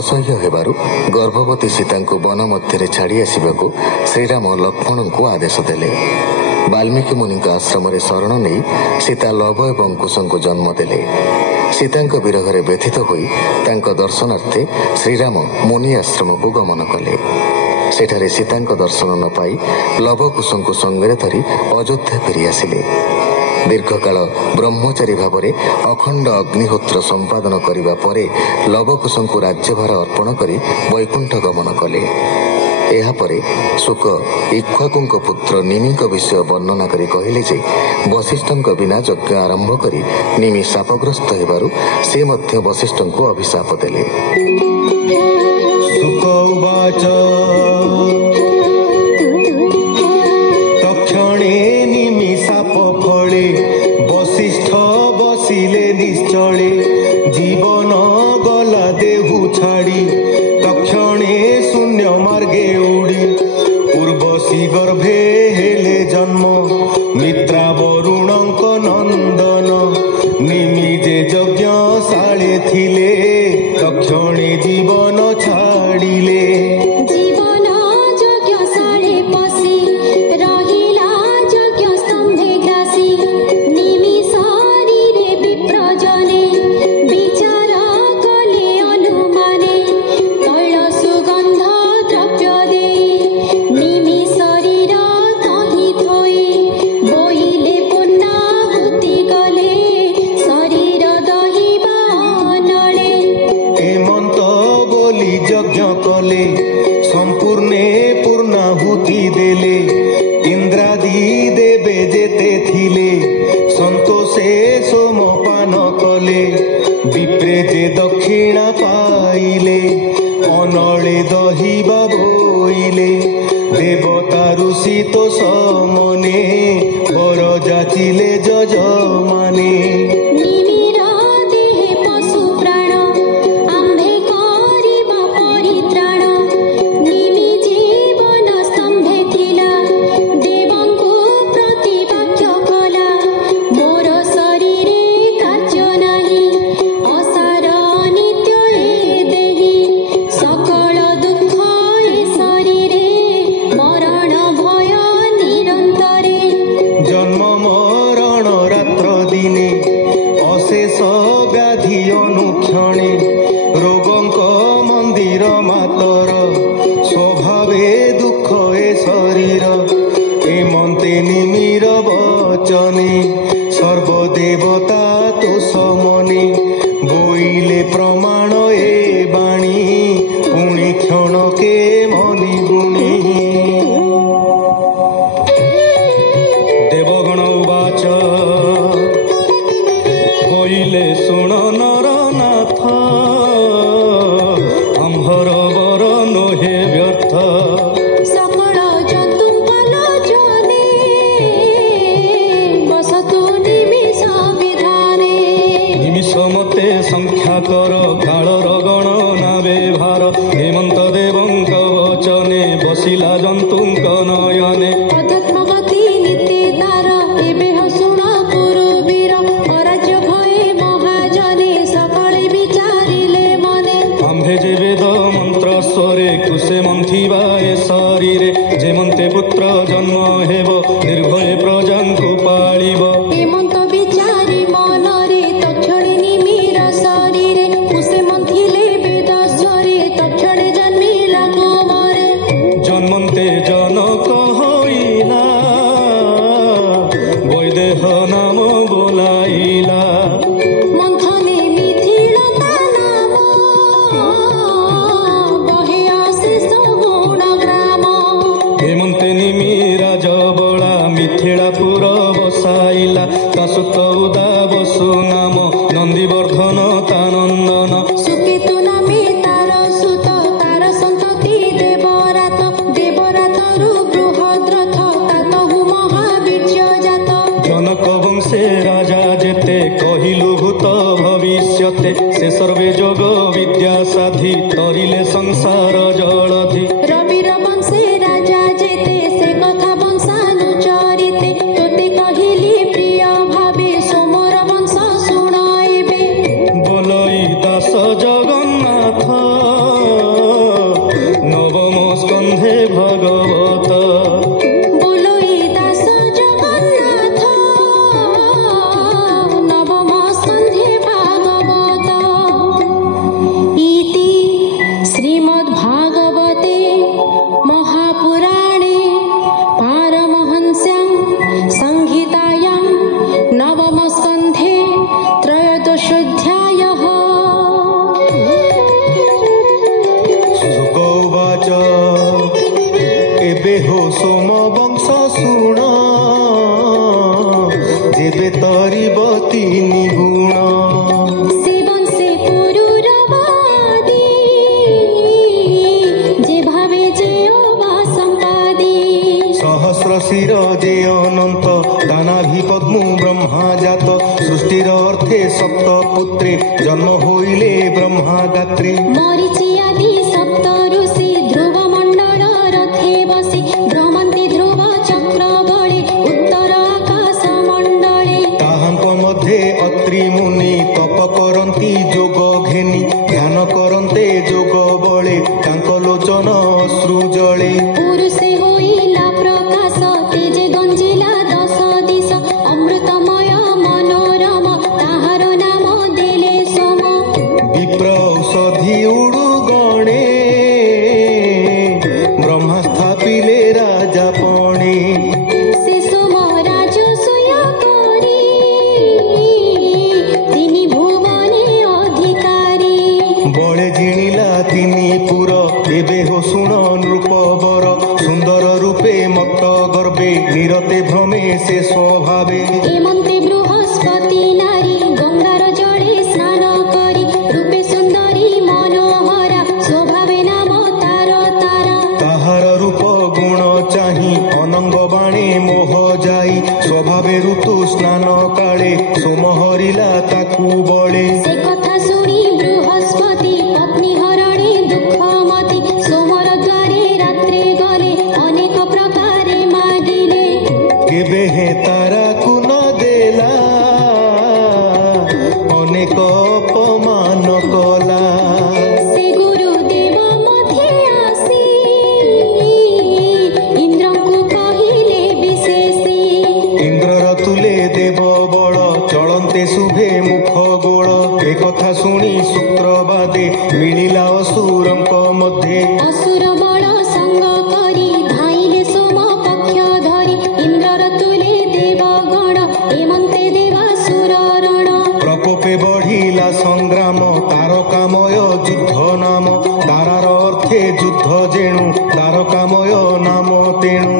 असह्य हेबारु गर्भवती सीता को वन मध्य छाड़ी आसवाक श्रीराम लक्ष्मण को आदेश देले। वाल्मीकि मुनि आश्रम शरण नहीं सीता लव एवं कुश को जन्म देले। सीता विरह व्यथित होई तांको दर्शनार्थे श्रीराम मुनि आश्रम को गमन कले। सेठारे सीता दर्शन न पाई लव कुश को संगे धरी अयोध्या फेरी आसिले। दीर्घकाल ब्रह्मचारी भाव अखंड अग्निहोत्र संपादन करने परे लवकुश को राज्यभार अर्पण कर वैकुंठ गमन कले। यापरे शुक इक्ष्वाकुଙ୍କ पुत्र निमि विषय वर्णना करी कहले जे वशिष्ठ बिना यज्ञ आरंभ करी निमि शापग्रस्त हेबारु से मध्य वशिष्ठ को अभिशाप देले। शुक उवाच तक्षणे निमि शाप फले वशिष्ठ बसिले निश्चले जीवन गला देहु छाड़ी तक्षणे शून्य मार्गे उड़ी उर्वशी गर्भे हेले जन्म मित्रा वरुणक नंदन निमिजे यज्ञशाळे थिले तक्षणे जीवन छाड़िले। संपूर्णे पूर्णाहुति देले इंद्रादि देवे जेते थिले संतोषे सोमपान कले विप्रे जे दक्षिणा पाइले अनले दहिबा बोइले देवता ऋषि तो समने वर जाचिले जजमाने। सर्वदेवता तो समने बोइले प्रमाण ए बाणी पुणी क्षण के मनि गुणी। देवगण उवाच बोइले सुण नरनाथ आम्भर वर नोहे व्यर्थ मते संख्या कर कालर गणना व्यवहार हेमंत देवंक वचने बसिला जंतुंक नयने अध्यात्मगति नीति तार एबे शुण पुरुवीर अराज्य भये महाजने सकले विचारिले मने आम्भे जे वेद मंत्र स्वरे कुशे मंथिबा ए शरीरे जे मन्ते पुत्र जन्म हेब निर्भय प्रजांकु पाळिब हेमंत विचारी मनरे तक्षणे निमिर शरीरे कुशे मंथिले वेद स्वरे तक्षणे जन्मिला कुमारे जन्मन्ते जनक होइला वैदेह नाम बोलाइला मंथने मिथिलता नाम बहे आशीष गुण ग्राम हेमन्ते निमिरा जबला मिथिलापुर बसाइला तासुत उदा बसु नाम नंदीवर्धन तानंदन सुकेतु नामे तार सुत तार संतति देवरात देवरातरु बृहद्रथ तातहु महावीर्य जात जनक वंशे राजा जेते कहिलु भूत भविष्यते से सर्वे जोग विद्या साधि तरिले संसार जलधि रविर वंशे राजा जेते से कथा वंशानुचरिते तोते कहिली प्रिय भावे सोमर वंश शुणाइबे बोलई दास जगन्नाथ তেবে তরিব তিনি গুণ। সে বংশে পুরুরবাদী যেভাবে যে সম্পাদী। সহস্র শির যে অনন্ত দানাভি পদ্মু ব্রহ্মা জাত। সৃষ্টির অর্থে সপ্ত পুত্রে জন্ম হইলে ব্রহ্মা গাত্রী। মরিচি আদি সপ্ত ঋষি ধ্রুব মণ্ডল রথে বসি ভ্রমন্তি ধ্রুব চক্র বলে উত্তর আকাশ মণ্ডলে। তাহাଙ୍କ মধ্যে অত্রি মুনি তপ করନ୍ତି যোগ ঘেনি। ধ্যান করন্তে যোগ বଳେ ତାଙ୍କ লোচନ অশ্রু জଳେ। পুরুষে হইলা প্রকাশ তেজে গঞ্জিলা দশ দিশ। অমৃতময় মনোরম তাহার নাম দেলে সোম। বিপ্র ঔষধি উড়ু গণে ব্রহ্মা স্থাপিলে রাজা পণে। সে সোম রাজসূয় করি তিনি ভুবনে অধিকারী। বଳେ জিଣିলা তিনি পুর ଏବେ ହୋ ଶୁଣ ନୃପବର। ସୁନ୍ଦର ରୂପେ ମତ୍ତ ଗର୍ବେ ନିରତେ ଭ୍ରମେ ସେ ସ୍ୱଭାବେ। এমন্তে বৃহস্পতি নারী গঙ্গার জলে স্নান করি রূপে সুন্দরী মনোহরা স্বভাবে নাম তার তারা। তাহার রূপ গুণ চাহি ଅନଙ୍ଗ ବାଣେ ମୋହ ଯାଇ। ସ୍ୱଭାବେ ଋତୁ ସ୍ନାନ କାଳେ ସୋମ ହରିଲା ତାକୁ ବଳେ। সে কথা শুনি বৃহস্পতি পত্নী হরণে দুঃখমতি। সোমর দ্বারে রাত্রে গলে অনেক প্রকারে মাগিলে। କେବେ ହେ ତାରାକୁ ନ ଦେଲା ଅନେକ ଅପମାନ କଲା। সে গুরুদেব মধ্যে আসি ইন্দ্রଙ୍କୁ কহিলে বিশেষী। ଇନ୍ଦ୍ରର ତୁଲେ ଦେବ ବଳ ଚଳନ୍ତେ ଶୁଭେ ମୁଖ ଗୋଳ। ଏ କଥା ଶୁଣି ଶୁକ୍ରବାଦେ ମିଳିଲା ଅସୁରଙ୍କ ମଧ୍ୟେ। অসুর বড় সঙ্গ করি ধাইলে সোম পক্ষ ধরি। ইন্দ্রর তুলে দেব গণ এমন্তে দেবাসুর রণ। ପ୍ରକୋପେ ବଢିଲା ସଂଗ୍ରାମ ତାରକାମୟ ଯୁଦ୍ଧ ନାମ। ତାରାର ଅର୍ଥେ ଯୁଦ୍ଧ ଯେଣୁ ତାରକାମୟ ନାମ ତେଣୁ।